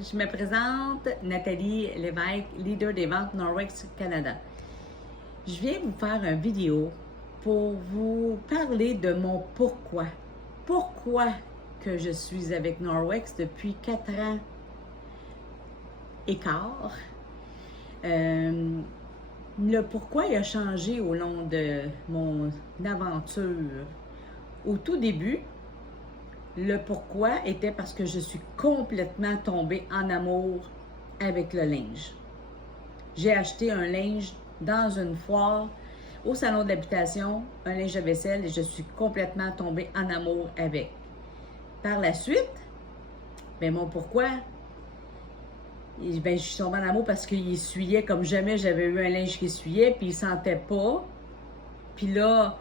Je me présente, Nathalie Lévesque, leader des ventes Norwex Canada. Je viens vous faire une vidéo pour vous parler de mon pourquoi. Pourquoi que je suis avec Norwex depuis 4 ans et quart. Le pourquoi il a changé au long de mon aventure. Au tout début, le pourquoi était parce que je suis complètement tombée en amour avec le linge. J'ai acheté un linge dans une foire au salon d'habitation, un linge de vaisselle, et je suis complètement tombée en amour avec. Par la suite, mon pourquoi, je suis tombée en amour parce qu'il essuyait comme jamais j'avais eu un linge qui essuyait, puis il sentait pas. Puis là,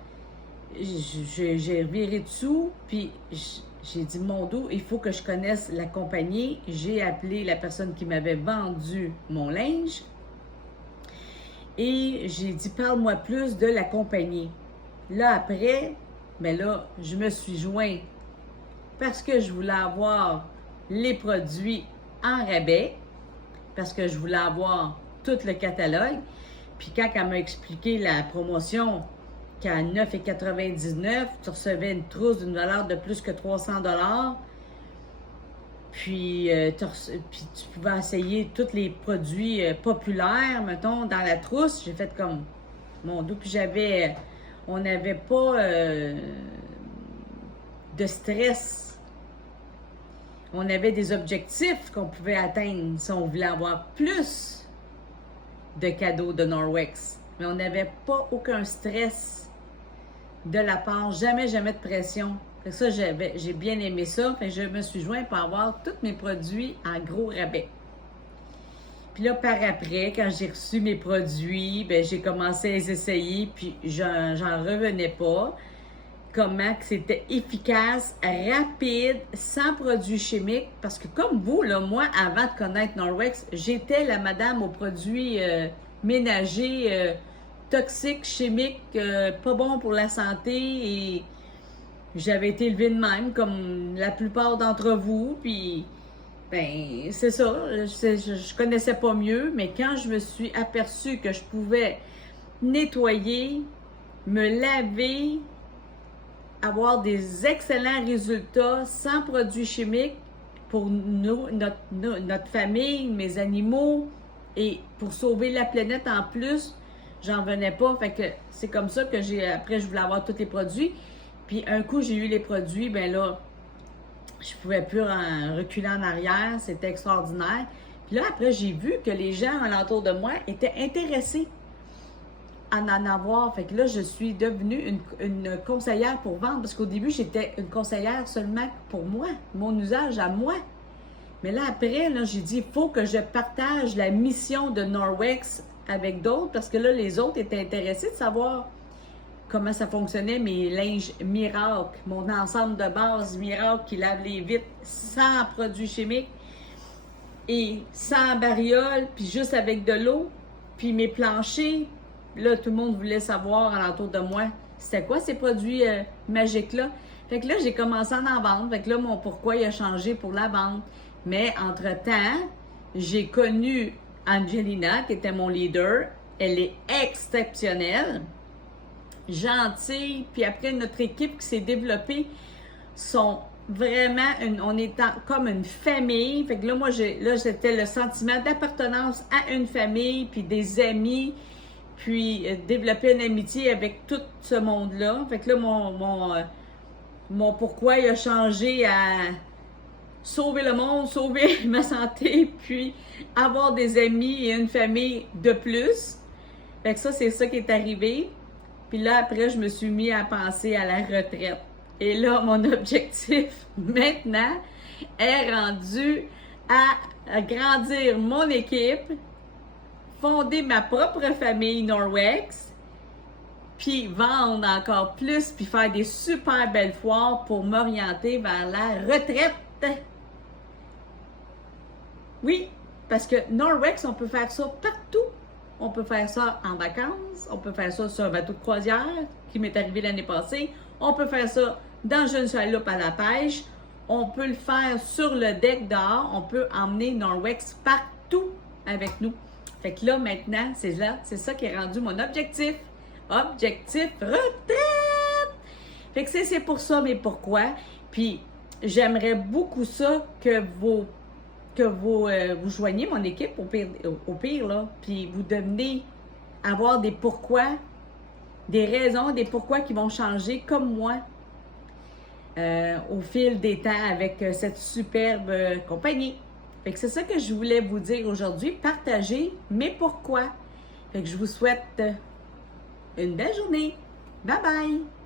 j'ai reviré dessous, puis j'ai dit, mon dos, il faut que je connaisse la compagnie. J'ai appelé la personne qui m'avait vendu mon linge et j'ai dit, parle-moi plus de la compagnie. Là, après, je me suis joint parce que je voulais avoir les produits en rabais, parce que je voulais avoir tout le catalogue. Puis quand elle m'a expliqué la promotion, qu'à 9,99, tu recevais une trousse d'une valeur de plus que 300 $. Puis tu pouvais essayer tous les produits populaires, mettons, dans la trousse. J'ai fait comme mon dos. Puis on n'avait pas de stress. On avait des objectifs qu'on pouvait atteindre si on voulait avoir plus de cadeaux de Norwex. Mais on n'avait pas aucun stress de la part, jamais de pression. Fait que ça, j'ai bien aimé ça. Fait que je me suis joint pour avoir tous mes produits en gros rabais. Puis là, par après, quand j'ai reçu mes produits, j'ai commencé à les essayer, puis j'en revenais pas. Comment que c'était efficace, rapide, sans produits chimiques. Parce que comme vous, là, moi, avant de connaître Norwex, j'étais la madame aux produits ménagers, toxiques, chimiques, pas bon pour la santé, et j'avais été élevée de même, comme la plupart d'entre vous, puis c'est ça, je connaissais pas mieux, mais quand je me suis aperçue que je pouvais nettoyer, me laver, avoir des excellents résultats sans produits chimiques pour notre famille, mes animaux, et pour sauver la planète en plus, j'en venais pas. Fait que c'est comme ça que après, je voulais avoir tous les produits. Puis un coup, j'ai eu les produits, là, je pouvais plus reculer en arrière. C'était extraordinaire. Puis là, après, j'ai vu que les gens alentour de moi étaient intéressés à en avoir. Fait que là, je suis devenue une conseillère pour vendre. Parce qu'au début, j'étais une conseillère seulement pour moi, mon usage à moi. Mais là, après, là, j'ai dit, il faut que je partage la mission de Norwex avec d'autres, parce que là, les autres étaient intéressés de savoir comment ça fonctionnait, mes linges Miracle, mon ensemble de base Miracle qui lave les vitres sans produits chimiques et sans bariole, puis juste avec de l'eau, puis mes planchers. Là, tout le monde voulait savoir alentour de moi, c'était quoi ces produits magiques-là. Fait que là, j'ai commencé à en vendre. Fait que là, mon pourquoi il a changé pour la vente. Mais entre-temps, j'ai connu Angelina, qui était mon leader. Elle est exceptionnelle, gentille. Puis après, notre équipe qui s'est développée sont vraiment, on est comme une famille. Fait que là, moi, c'était le sentiment d'appartenance à une famille, puis des amis, puis développer une amitié avec tout ce monde-là. Fait que là, mon pourquoi il a changé à sauver le monde, sauver ma santé, puis avoir des amis et une famille de plus. Fait que ça, c'est ça qui est arrivé. Puis là, après, je me suis mis à penser à la retraite. Et là, mon objectif maintenant est rendu à grandir mon équipe, fonder ma propre famille Norwex, puis vendre encore plus, puis faire des super belles foires pour m'orienter vers la retraite. Oui, parce que Norwex, on peut faire ça partout. On peut faire ça en vacances, on peut faire ça sur un bateau de croisière qui m'est arrivé l'année passée, on peut faire ça dans une chaloupe à la pêche, on peut le faire sur le deck dehors. On peut emmener Norwex partout avec nous. Fait que là, maintenant, c'est ça qui est rendu mon objectif. Objectif retraite! Fait que c'est pour ça, mais pourquoi? Puis, j'aimerais beaucoup ça que vous joigniez mon équipe au pire là, puis vous devenez avoir des pourquoi, des raisons, des pourquoi qui vont changer comme moi au fil des temps avec cette superbe compagnie. Fait que c'est ça que je voulais vous dire aujourd'hui, partager mes pourquoi. Fait que je vous souhaite une belle journée. Bye bye!